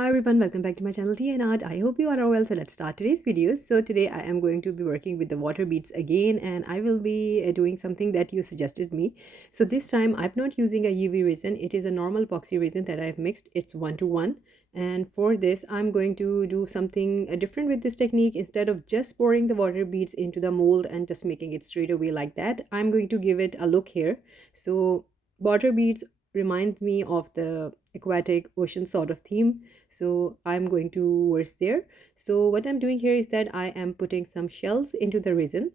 Hi everyone, welcome back to my channel Tea&Art. I hope you are all well. So let's start today's video. So today I am going to be working with the water beads again, and I will be doing something that you suggested me. So this time I'm not using a UV resin. It is a normal epoxy resin that I've mixed. It's 1:1. And for this I'm going to do something different with this technique. Instead of just pouring the water beads into the mold and just making it straight away like that, I'm going to give it a look here. So water beads reminds me of the aquatic ocean sort of theme, so I'm going towards there. So what I'm doing here is that I am putting some shells into the resin.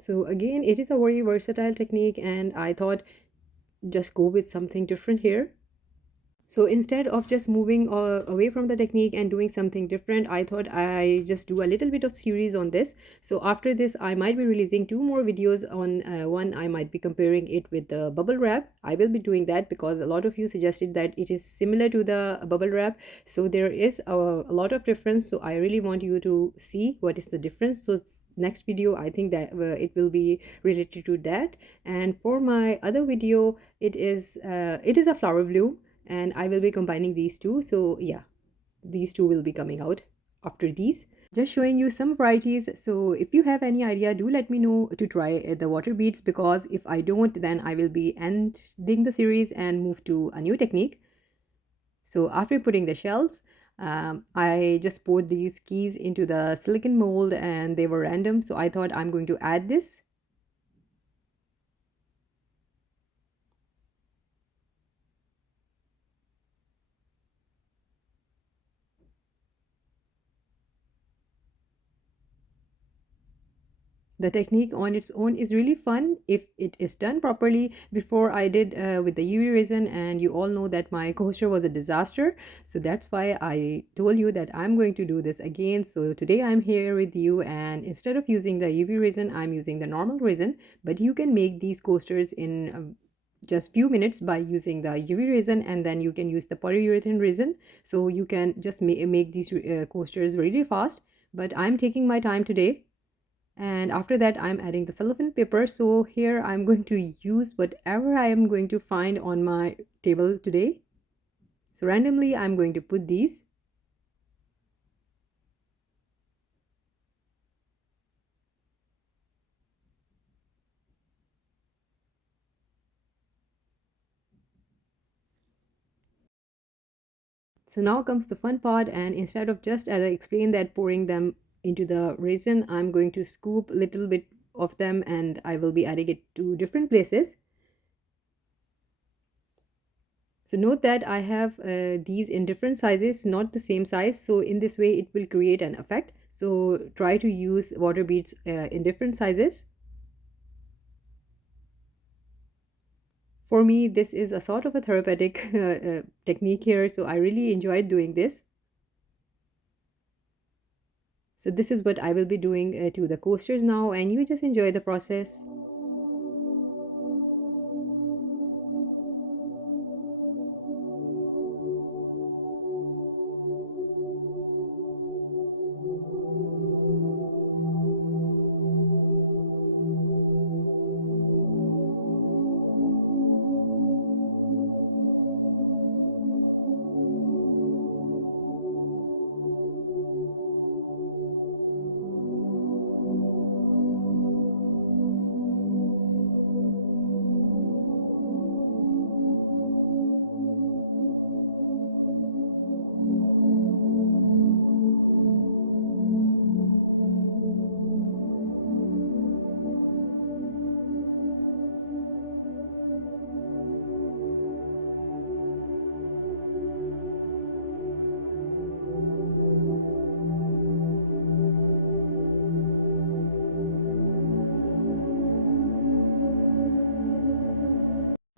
So again, it is a very versatile technique, and I thought just go with something different here. So instead of just moving away from the technique and doing something different, I thought I just do a little bit of series on this. So after this, I might be releasing two more videos on one. I might be comparing it with the bubble wrap. I will be doing that because a lot of you suggested that it is similar to the bubble wrap. So there is a lot of difference. So I really want you to see what is the difference. So next video I think that it will be related to that. And for my other video, it is a flower bloom, and I will be combining these two. So yeah, these two will be coming out after these. Just showing you some varieties. So if you have any idea, do let me know to try the water beads, because if I don't, then I will be ending the series and move to a new technique. So after putting the shells, I just poured these keys into the silicone mold and they were random. So I thought I'm going to add this. The technique on its own is really fun if it is done properly. Before I did with the UV resin, and you all know that my coaster was a disaster. So that's why I told you that I'm going to do this again. So today I'm here with you, and instead of using the UV resin, I'm using the normal resin. But you can make these coasters in just few minutes by using the UV resin, and then you can use the polyurethane resin. So you can just make these coasters really fast. But I'm taking my time today, and after that I'm adding the cellophane paper. So here I'm going to use whatever I am going to find on my table today. So randomly I'm going to put these. So now comes the fun part, and instead of just, as I explained, that pouring them into the resin, I'm going to scoop a little bit of them and I will be adding it to different places. So note that I have these in different sizes, not the same size. So in this way it will create an effect. So try to use water beads in different sizes. For me, this is a sort of a therapeutic technique here. So I really enjoyed doing this. So this is what I will be doing to the coasters now, and you just enjoy the process.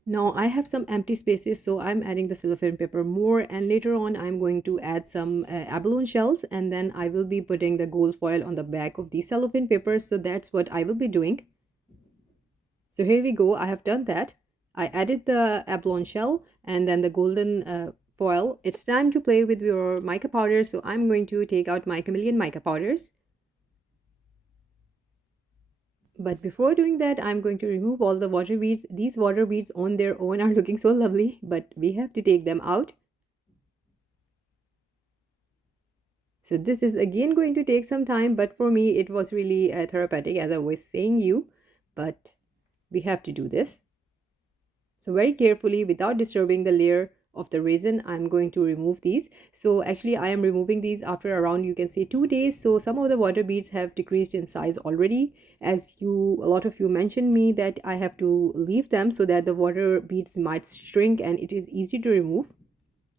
Now I have some empty spaces, so I'm adding the cellophane paper more, and later on I'm going to add some abalone shells, and then I will be putting the gold foil on the back of the cellophane paper. So that's what I will be doing. So here we go, I have done that. I added the abalone shell and then the golden foil. It's time to play with your mica powder, so I'm going to take out my chameleon mica powders. But before doing that, I'm going to remove all the water beads. These water beads on their own are looking so lovely, but we have to take them out. So this is again going to take some time, but for me it was really therapeutic, as I was saying you, but we have to do this. So very carefully, without disturbing the layer of the resin, I'm going to remove these. So actually I am removing these after around, you can say, 2 days. So some of the water beads have decreased in size already. As you, a lot of you mentioned me that I have to leave them so that the water beads might shrink and it is easy to remove.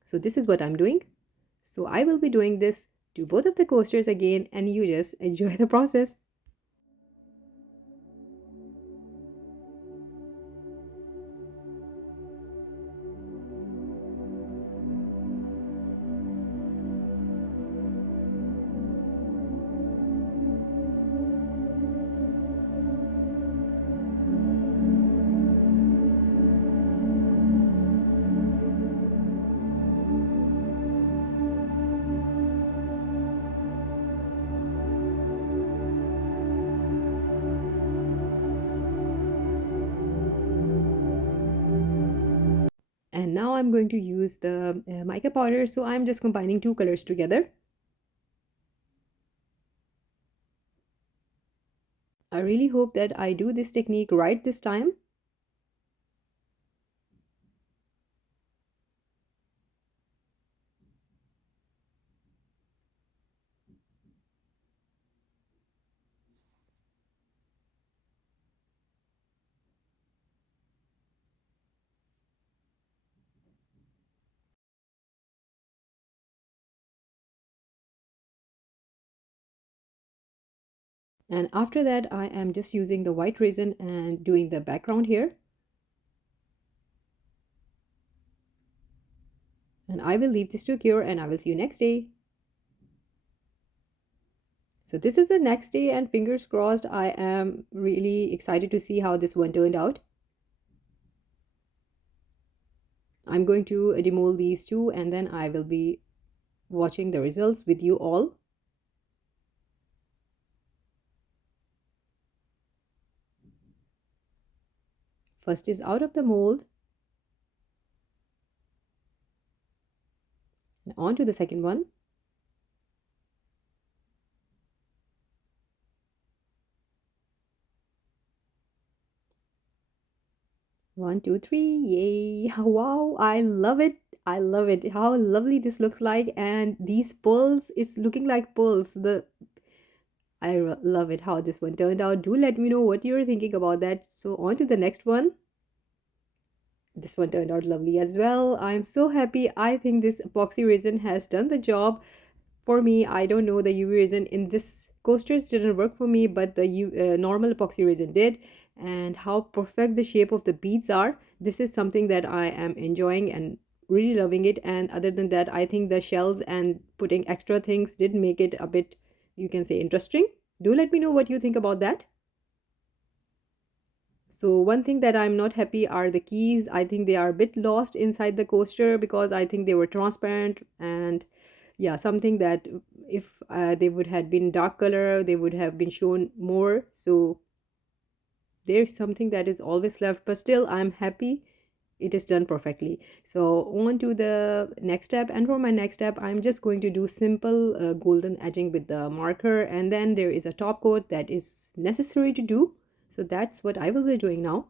So this is what I'm doing. So I will be doing this to both of the coasters again, and you just enjoy the process. And now I'm going to use the mica powder. So I'm just combining two colors together. I really hope that I do this technique right this time. And after that, I am just using the white resin and doing the background here. And I will leave this to cure and I will see you next day. So this is the next day and fingers crossed, I am really excited to see how this one turned out. I'm going to demold these two and then I will be watching the results with you all. First is out of the mold and on to the second one. One, two, three, yay! Wow, I love it. I love it. How lovely this looks like, and these pearls, it's looking like pearls. Love it how this one turned out. Do let me know what you're thinking about that. So on to the next one. This one turned out lovely as well. I'm so happy. I think this epoxy resin has done the job for me. I don't know, the UV resin in this coasters didn't work for me, but the normal epoxy resin did. And how perfect the shape of the beads are. This is something that I am enjoying and really loving it. And other than that, I think the shells and putting extra things did make it a bit, you can say, interesting. Do let me know what you think about that. So one thing that I'm not happy are the keys. I think they are a bit lost inside the coaster because I think they were transparent, and yeah, something that if they would have been dark color, they would have been shown more. So there's something that is always left, but still I'm happy it is done perfectly. So on to the next step, and for my next step I'm just going to do simple golden edging with the marker, and then there is a top coat that is necessary to do. So that's what I will be doing now.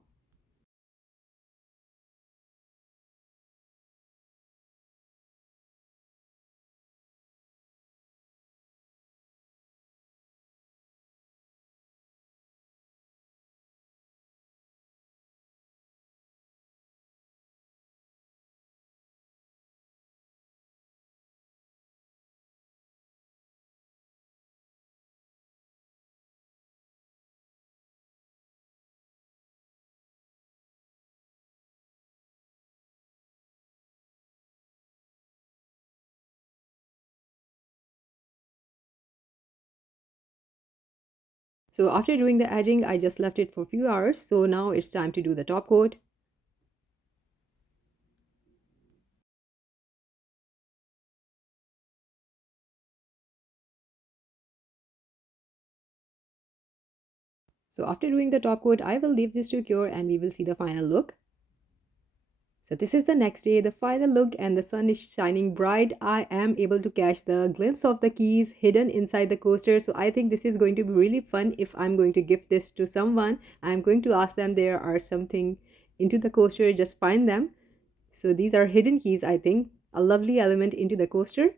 So after doing the edging, I just left it for a few hours. So now it's time to do the top coat. So after doing the top coat, I will leave this to cure and we will see the final look. So this is the next day, the final look, and the sun is shining bright. I am able to catch the glimpse of the keys hidden inside the coaster. So I think this is going to be really fun if I'm going to gift this to someone. I'm going to ask them there are something into the coaster, just find them. So these are hidden keys, I think, a lovely element into the coaster.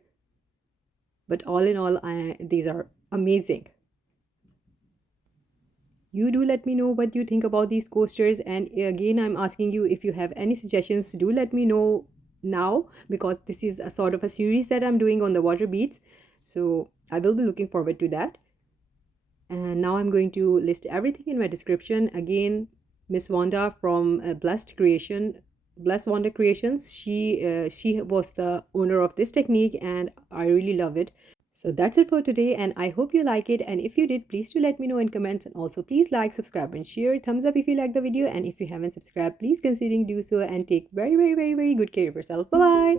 But all in all, these are amazing. You do let me know what you think about these coasters, and again I'm asking you, if you have any suggestions, do let me know now, because this is a sort of a series that I'm doing on the water beads, so I will be looking forward to that. And now I'm going to list everything in my description. Again, Miss Wanda from Blessed Wanda Creations, she was the owner of this technique and I really love it. So that's it for today, and I hope you like it, and if you did, please do let me know in comments, and also please like, subscribe and share. Thumbs up if you like the video, and if you haven't subscribed, please consider do so, and take very good care of yourself. Bye bye.